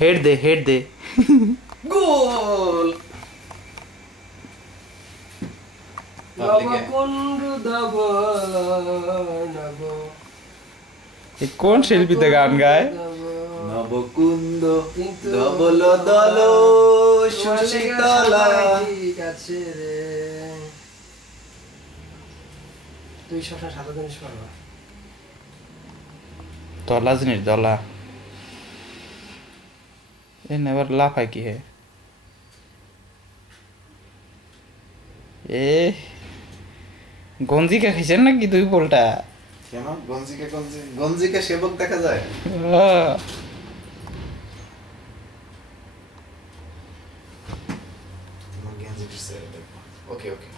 head they गोल कौन शिल्पीতে গান গায় নবকুন্দ ধবল দল সুশীতলা ঠিক আছে রে তুই সবসময় সাদা জিনিস পারবা দলা জিনিস দলা এ নেবার লাফায় কি হে এ গঞ্জিকা খাইছেন নাকি দুই পোলটা কেন গঞ্জিকা সেবক দেখা যায় ওকে ওকে